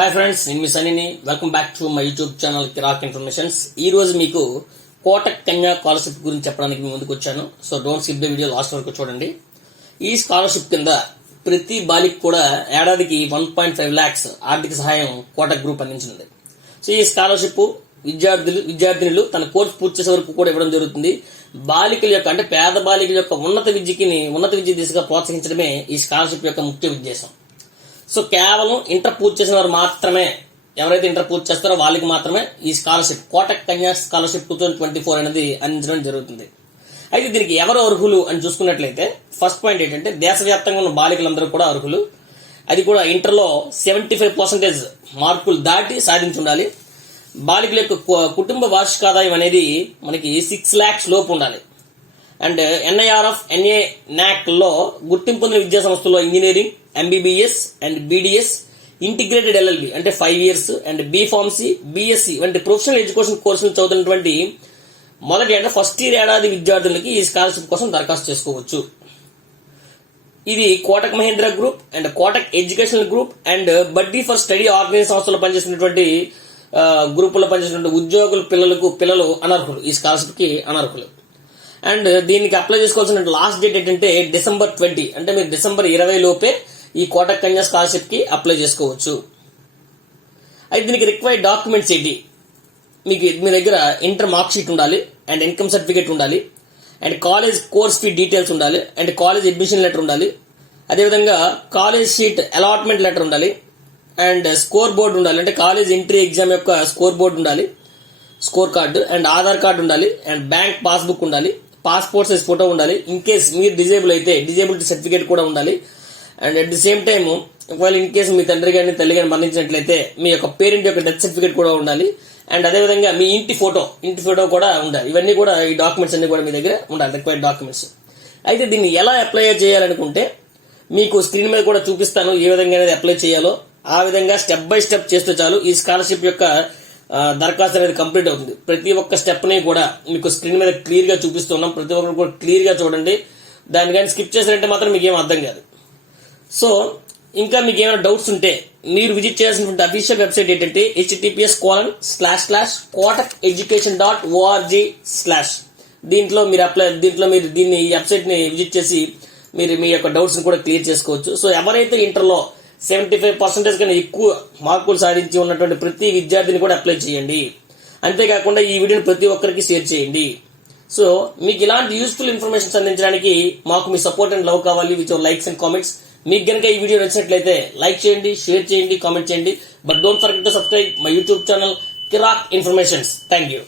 Hi friends, నేను మీ సనీని. Welcome back to my YouTube channel కిరాక్ ఇన్ఫర్మేషన్స్. ఈ రోజు మీకు కోటక్ కన్యా స్కాలర్షిప్ గురించి చెప్పడానికి మీ ముందుకు వచ్చాను. So don't skip the video, last వరకు చూడండి. ఈ స్కాలర్షిప్ కింద ప్రతి బాలిక కూడా ఏడాదికి 1.5 lakhs ఆర్థిక సహాయం కోటక్ గ్రూప్ అందించింది. సో ఈ స్కాలర్షిప్ విద్యార్థినులు తన కోర్సు పూర్తి చేసే వరకు కూడా ఇవ్వడం జరుగుతుంది. బాలికల యొక్క అంటే పేద బాలికల యొక్క ఉన్నత విద్య దిశగా ప్రోత్సహించడమే ఈ స్కాలర్షిప్ యొక్క ముఖ్య ఉద్దేశం. సో కేవలం ఇంటర్ పూర్తి చేసిన వారు మాత్రమే, ఎవరైతే ఇంటర్ పూర్తి చేస్తారో వాళ్ళకి మాత్రమే ఈ స్కాలర్షిప్ కోటక్ కన్యా స్కాలర్షిప్ 2024 అనేది అందించడం జరుగుతుంది. అయితే దీనికి ఎవరు అర్హులు అని చూసుకున్నట్లయితే ఫస్ట్ పాయింట్ ఏంటంటే దేశవ్యాప్తంగా ఉన్న బాలికలందరూ కూడా అర్హులు. అది కూడా ఇంటర్లో 75% మార్కులు దాటి సాధించి ఉండాలి. బాలికల యొక్క కుటుంబ వార్షిక ఆదాయం అనేది మనకి 6 lakhs లోపు ఉండాలి. అండ్ NIRF, NAC లో గుర్తింపు పొందిన విద్యా సంస్థల్లో engineering, MBBS and BDS, integrated LLB అంటే 5 years అండ్ B.Pharmacy, BSc వంటి ప్రొఫెషనల్ ఎడ్యుకేషన్ కోర్సులు చదువుతున్నటువంటి మొదటి అంటే ఫస్ట్ ఇయర్ ఏడాది విద్యార్థులకి ఈ స్కాలర్షిప్ కోసం దరఖాస్తు చేసుకోవచ్చు. ఇది Kotak Mahindra group and Kotak educational group and బడ్డీ ఫర్ స్టడీ ఆర్గనైజ్ సంస్థలో పనిచేసినటువంటి గ్రూపుల్లో పనిచేసినటువంటి పిల్లలు అనర్హులు, ఈ స్కాలర్షిప్ కి అనర్హులు. అండ్ దీనికి అప్లై చేసుకోవాల్సిన లాస్ట్ డేట్ ఏంటంటే December 20, అంటే మీరు December 20 లోపే ఈ కోటక్ కన్యా స్కాలర్షిప్ కి అప్లై చేసుకోవచ్చు. అయితే దీనికి రిక్వైర్డ్ డాక్యుమెంట్స్ ఏంటి? మీ దగ్గర ఇంటర్ మార్క్ షీట్ ఉండాలి అండ్ ఇన్కమ్ సర్టిఫికేట్ ఉండాలి and college course fee details ఉండాలి అండ్ కాలేజ్ అడ్మిషన్ లెటర్ ఉండాలి. అదేవిధంగా కాలేజ్ షీట్ అలాట్మెంట్ లెటర్ ఉండాలి అండ్ స్కోర్ బోర్డు ఉండాలి, అంటే కాలేజ్ ఎంట్రీ ఎగ్జామ్ యొక్క స్కోర్ బోర్డు ఉండాలి, score card and Aadhaar card ఉండాలి అండ్ బ్యాంక్ పాస్బుక్ ఉండాలి, పాస్పోర్ట్ సైజ్ ఫోటో ఉండాలి. ఇన్ కేస్ మీరు డిజేబుల్ అయితే డిజేబిలిటీ సర్టిఫికేట్ కూడా ఉండాలి. And at the same time ఒకవేళ ఇన్ కేసు మీ తండ్రి గారిని తల్లి గారిని మరణించినట్లయితే మీ యొక్క పేరెంట్ యొక్క డెత్ సర్టిఫికేట్ కూడా ఉండాలి. అండ్ అదేవిధంగా మీ ఇంటి ఫోటో కూడా ఉండాలి. ఇవన్నీ కూడా ఈ డాక్యుమెంట్స్ అన్ని కూడా మీ దగ్గర ఉండాలి, రిక్వైర్డ్ డాక్యుమెంట్స్. అయితే దీన్ని ఎలా అప్లై చేయాలనుకుంటే మీకు స్క్రీన్ మీద కూడా చూపిస్తాను ఏ విధంగా అనేది అప్లై చేయాలో. ఆ విధంగా స్టెప్ బై స్టెప్ చేస్తే చాలు ఈ స్కాలర్షిప్ యొక్క దరఖాస్తు అనేది కంప్లీట్ అవుతుంది. ప్రతి ఒక్క స్టెప్ ని కూడా మీకు స్క్రీన్ మీద క్లియర్ గా చూపిస్తున్నాం. ప్రతి ఒక్కరు కూడా క్లియర్ గా చూడండి. దాన్ని కానీ స్కిప్ చేసినట్టే మాత్రం మీకు ఏం అర్థం కాదు. సో ఇంకా మీకు ఏమైనా డౌట్స్ ఉంటే మీరు విజిట్ చేయాల్సినటువంటి అఫీషియల్ వెబ్సైట్ ఏంటంటే https://kotakeducation.org/ దీంట్లో మీరు దీన్ని ఈ వెబ్సైట్ ని విజిట్ చేసి మీరు మీ యొక్క డౌట్స్ ని కూడా క్లియర్ చేసుకోవచ్చు. సో ఎవరైతే ఇంటర్లో 75% కన్నా ఎక్కువ మార్కులు సాధించి ఉన్నటువంటి ప్రతి విద్యార్థిని కూడా అప్లై చేయండి. అంతేకాకుండా ఈ వీడియోని ప్రతి ఒక్కరికి షేర్ చేయండి. సో మీకు ఇలాంటి యూస్ఫుల్ ఇన్ఫర్మేషన్స్ అందించడానికి మాకు మీ సపోర్ట్ అండ్ లవ్ కావాలి with your likes and comments. మీకు గనుక ఈ వీడియో నచ్చినట్లయితే లైక్ చేయండి, షేర్ చేయండి, కామెంట్ చేయండి. But don't forget to subscribe my YouTube channel కిరాక్ ఇన్ఫర్మేషన్స్. Thank you.